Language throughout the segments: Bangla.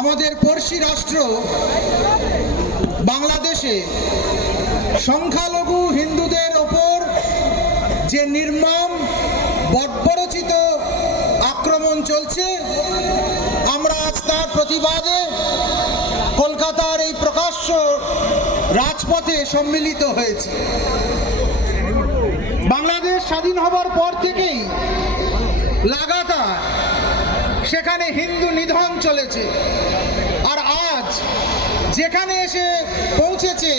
আমাদের পড়শি রাষ্ট্র বাংলাদেশে সংখ্যালঘু হিন্দুদের ওপর যে নির্মম বর্বরচিত আক্রমণ চলছে, আমরা আজ তার প্রতিবাদে কলকাতার এই প্রকাশ্য রাজপথে সম্মিলিত হয়েছি। বাংলাদেশ স্বাধীন হবার পর থেকেই লাগাতার সেখানে হিন্দু নিধন চলেছে। আর আজ যেখানে এসে পৌঁছেছে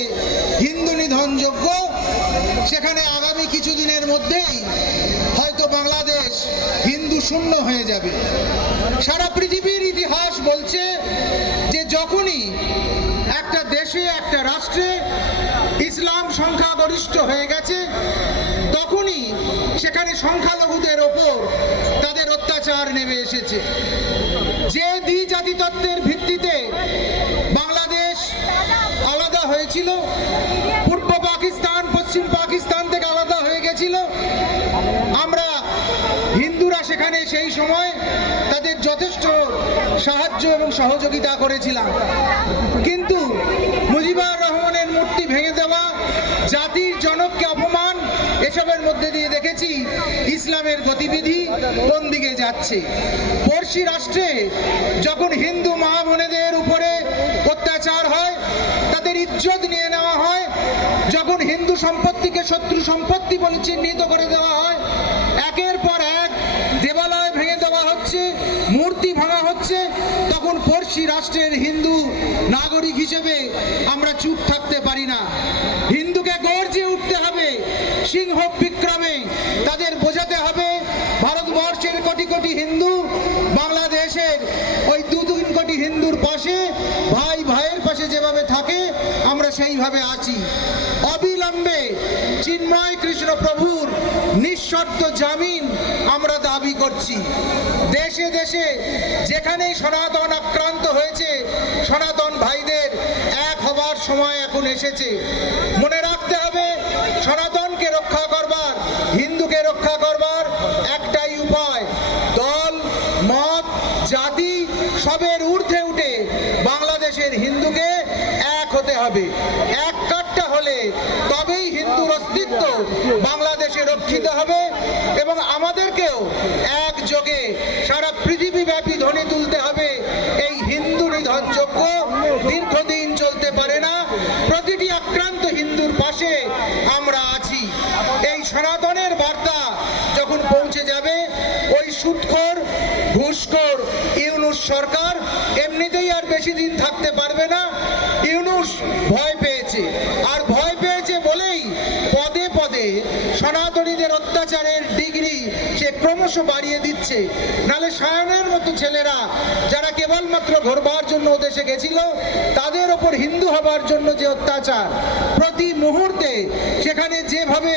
হিন্দু নিধনযোগ্য সেখানে আগামী কিছুদিনের মধ্যেই হয়তো বাংলাদেশ হিন্দু শূন্য হয়ে যাবে। সারা পৃথিবীর ইতিহাস বলছে যে যখনই একটা দেশে, একটা রাষ্ট্রে ইসলাম সংখ্যাগরিষ্ঠ হয়ে গেছে, তখনই সেখানে সংখ্যালঘুদের ওপর অত্যাচার নেমে এসেছে। যে দ্বি জাতি তত্ত্বের ভিত্তিতে বাংলাদেশ আলাদা হয়েছিল, পূর্ব পাকিস্তান, পশ্চিম পাকিস্তান থেকে আলাদা হয়ে গেছিল, আমরা হিন্দুরা সেখানে সেই সময় তাদের যথেষ্ট সাহায্য এবং সহযোগিতা করেছিলাম। কিন্তু মুজিবুর রহমানের মূর্তি ভেঙে দেওয়া জাতির জনককে এসবের মধ্যে দিয়ে দেখেছি ইসলামের গতিবিধি কোন দিকে যাচ্ছে। পড়শি রাষ্ট্রে যখন হিন্দু মা বোনেদের উপরে অত্যাচার হয়, তাদের ইজ্জত নিয়ে নেওয়া হয়, যখন হিন্দু সম্পত্তিকে শত্রু সম্পত্তি বলে চিহ্নিত করে দেওয়া হয়, একের পর এক দেবালয় ভেঙে দেওয়া হচ্ছে, মূর্তি ভাঙা হচ্ছে, তখন পড়শি রাষ্ট্রের হিন্দু নাগরিক হিসেবে আমরা চুপ থাকতে পারি না। হবে সিংহ বিক্রমে তাদের বোঝাতে হবে ভারতবর্ষের কোটি কোটি হিন্দু বাংলাদেশের ওই দু তিন কোটি হিন্দুর পাশে, ভাই ভাইয়ের পাশে যেভাবে থাকে, আমরা সেইভাবে আছি। অবিলম্বে চিন্ময় কৃষ্ণ প্রভুর নিঃশর্ত জামিন আমরা দাবি করছি। দেশে দেশে যেখানেই সনাতন আক্রান্ত হয়েছে, সনাতন ভাইদের এক হবার সময় এখন এসেছে। মনে রাখতে হবে হিন্দুকে রক্ষা করবার একটাই উপায়। দল, মত, জাতি সবের ঊর্ধ্বে উঠে বাংলাদেশের হিন্দুকে এক হতে হবে। এক কাটটা হলে তবেই হিন্দুর অস্তিত্ব বাংলাদেশে রক্ষিত হবে এবং আমাদেরকেও একযোগে সারা পৃথিবীব্যাপী ধ্বনি তুলতে হবে। এই হিন্দু নিধনযোগ্য দীর্ঘদিন চলতে পারে না। প্রতিটি আক্রান্ত হিন্দুর পাশে আমরা আছি। এই সনাতনের বার্তা যখন পৌঁছে যাবে ওই সুৎখর, ঘুষখোর ইউনুস সরকার এমনিতেই আর বেশি দিন থাকতে পারবে না। ইউনুস ভয় পেয়েছে। আর ভয় পেয়েছে বলেই পদে পদে সনাতনীদের অত্যাচারের ক্রমশ বাড়িয়ে দিচ্ছে। নালে সায়নের মতো ছেলেরা যারা কেবলমাত্র ঘোরবার জন্য দেশে গেছিল, তাদের ওপর হিন্দু হবার জন্য যে অত্যাচার, প্রতি মুহূর্তে সেখানে যেভাবে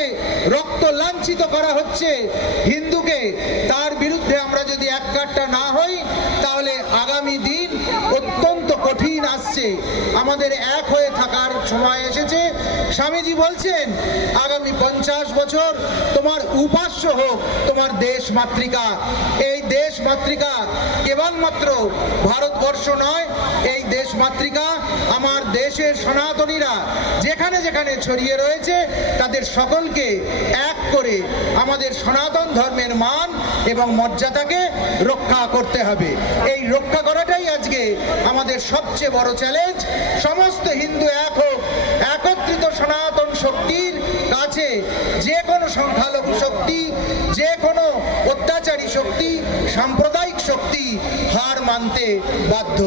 রক্ত লাঞ্ছিত করা হচ্ছে হিন্দুকে, তার বিরুদ্ধে আমরা যদি এককাট্টা না হই, তাহলে আগামী দিন অত্যন্ত কঠিন আসছে। আমাদের এক হয়ে থাকার সময় এসেছে। স্বামীজি বলছেন, আগামী পঞ্চাশ বছর তোমার উপাস্য হোক, তোমার দেশ মাতৃকা। এই দেশ মাতৃকা কেবলমাত্র ভারতবর্ষ নয়, এই দেশ মাতৃকা আমার দেশের সনাতনীরা যেখানে যেখানে ছড়িয়ে রয়েছে, তাদের সকলকে এক করে আমাদের সনাতন ধর্মের মান এবং মর্যাদাকে রক্ষা করতে হবে। এই রক্ষা করাটাই আজকে আমাদের সবচেয়ে বড় চ্যালেঞ্জ সমস্ত হিন্দু এক হোক, একত্রিত সনাতন শক্তির কাছে যে কোনো সংখ্যালঘু শক্তি যে কোনো অত্যাচারী শক্তি সাম্প্রদায়িক শক্তি হার মানতে বাধ্য।